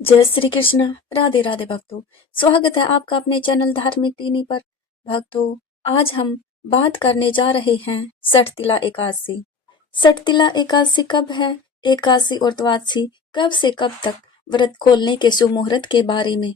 जय श्री कृष्ण। राधे राधे भक्तों। स्वागत है आपका अपने चैनल धार्मिक टीनी पर। भक्तों, आज हम बात करने जा रहे हैं सठतिला एकादशी। सठतिला एकादशी कब है, एकादशी और द्वादशी कब से कब तक, व्रत खोलने के शुभ मुहूर्त के बारे में।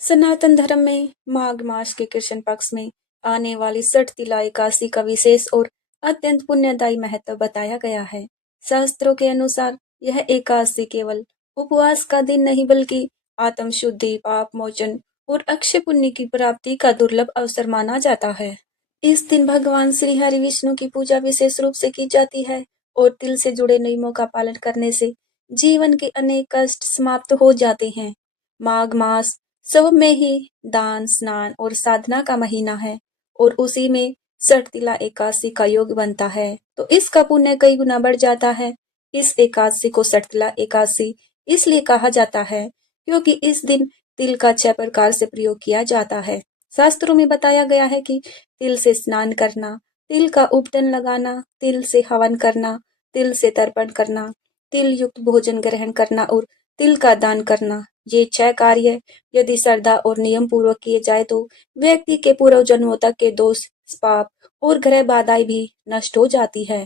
सनातन धर्म में माघ मास के कृष्ण पक्ष में आने वाली सठतिला एकादशी का विशेष और अत्यंत पुण्यदायी महत्व बताया गया है। शास्त्रों के अनुसार यह एकादशी केवल उपवास का दिन नहीं बल्कि आत्म शुद्धि, पाप मोचन और अक्षय पुण्य की प्राप्ति का दुर्लभ अवसर माना जाता है। इस दिन भगवान श्री हरि विष्णु की पूजा विशेष रूप से की जाती है और तिल से जुड़े नियमों का पालन करने से जीवन के अनेक कष्ट समाप्त हो जाते हैं। माघ मास सब में ही दान, स्नान और साधना का महीना है और उसी में सठतिला एकादशी का योग बनता है, तो इसका पुण्य कई गुना बढ़ जाता है। इस एकादशी को सठतिला एकादशी इसलिए कहा जाता है क्योंकि इस दिन तिल का 6 प्रकार से प्रयोग किया जाता है। शास्त्रों में बताया गया है कि तिल से स्नान करना, तिल का उपटन लगाना, तिल से हवन करना, तिल से तर्पण करना, तिल युक्त भोजन ग्रहण करना और तिल का दान करना, ये 6 कार्य यदि श्रद्धा और नियम पूर्वक किए जाए तो व्यक्ति के पूर्व जन्मों तक के दोष, पाप और ग्रह बाधाएं भी नष्ट हो जाती है।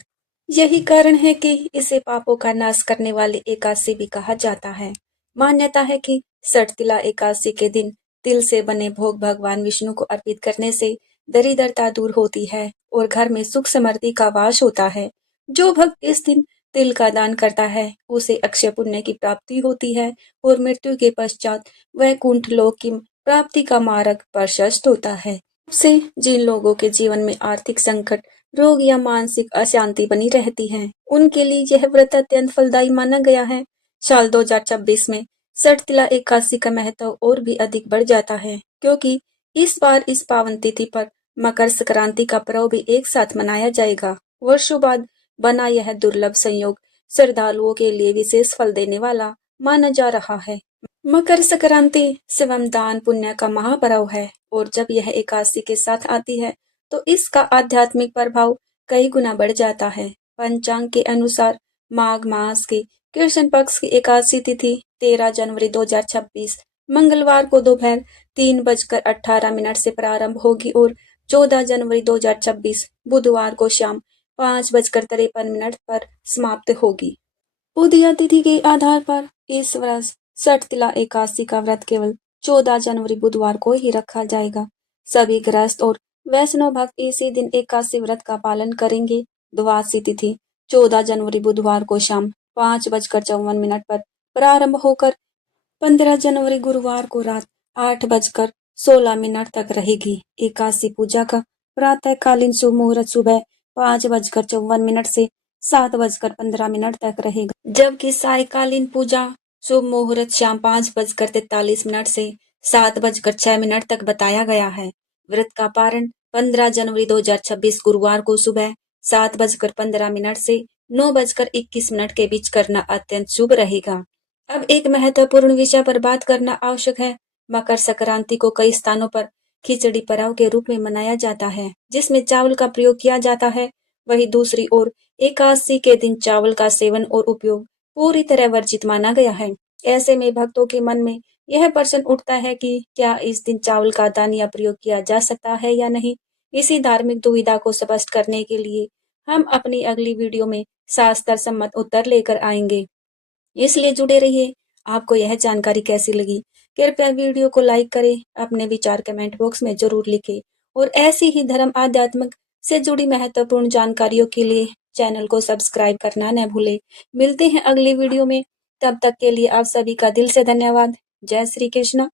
यही कारण है कि इसे पापों का नाश करने वाली एकादशी भी कहा जाता है। मान्यता है कि सठतिला एकादशी के दिन तिल से बने भोग भगवान विष्णु को अर्पित करने से दरिद्रता दूर होती है और घर में सुख समृद्धि का वास होता है। जो भक्त इस दिन तिल का दान करता है उसे अक्षय पुण्य की प्राप्ति होती है और मृत्यु के पश्चात वैकुंठ लोक की प्राप्ति का मार्ग प्रशस्त होता है। से जिन लोगों के जीवन में आर्थिक संकट, रोग या मानसिक अशांति बनी रहती है, उनके लिए यह व्रत अत्यंत फलदायी माना गया है। साल 2026 में सठतिला एकादशी का महत्व और भी अधिक बढ़ जाता है क्योंकि इस बार इस पावन तिथि पर मकर संक्रांति का पर्व भी एक साथ मनाया जाएगा। वर्षों बाद बना यह दुर्लभ संयोग श्रद्धालुओं के लिए विशेष फल देने वाला माना जा रहा है। मकर संक्रांति शिवम दान पुण्य का महापर्व है और जब यह एकादशी के साथ आती है तो इसका आध्यात्मिक प्रभाव कई गुना बढ़ जाता है। पंचांग के अनुसार माघ मास के कृष्ण पक्ष की एकादशी तिथि 13 जनवरी 2026 मंगलवार को दोपहर 3:18 से प्रारंभ होगी और 14 जनवरी 2026 बुधवार को शाम 5:53 पर समाप्त होगी। उदया तिथि के आधार पर इस वर्ष सठतिला एकादशी का व्रत केवल 14 जनवरी बुधवार को ही रखा जाएगा। सभी गृहस्थ और वैष्णव भक्त इसी दिन एकादशी व्रत का पालन करेंगे। द्वादशी तिथि 14 जनवरी बुधवार को शाम 5:54 पर प्रारंभ होकर 15 जनवरी गुरुवार को रात 8:16 तक रहेगी। एकादशी पूजा का प्रातःकालीन शुभ मुहूर्त सुबह 5:54 से 7:15 तक रहेगा, जबकि सायकालीन पूजा शुभ मुहूर्त शाम 5:43 से 7:06 तक बताया गया है। व्रत का पारण 15 जनवरी 2026 गुरुवार को सुबह 7:15 से 9:21 के बीच करना अत्यंत शुभ रहेगा। अब एक महत्वपूर्ण विषय पर बात करना आवश्यक है। मकर संक्रांति को कई स्थानों पर खिचड़ी पर्व के रूप में मनाया जाता है, जिसमें चावल का प्रयोग किया जाता है। वहीं दूसरी ओर एकादशी के दिन चावल का सेवन और उपयोग पूरी तरह वर्जित माना गया है। ऐसे में भक्तों के मन में यह प्रश्न उठता है कि क्या इस दिन चावल का दान या प्रयोग किया जा सकता है या नहीं। इसी धार्मिक दुविधा को स्पष्ट करने के लिए हम अपनी अगली वीडियो में शास्त्र सम्मत उत्तर लेकर आएंगे, इसलिए जुड़े रहिए। आपको यह जानकारी कैसी लगी, कृपया वीडियो को लाइक करें, अपने विचार कमेंट बॉक्स में जरूर लिखें और ऐसी ही धर्म आध्यात्मिक से जुड़ी महत्वपूर्ण जानकारियों के लिए चैनल को सब्सक्राइब करना न भूलें। मिलते हैं अगली वीडियो में, तब तक के लिए आप सभी का दिल से धन्यवाद। जय श्री कृष्ण।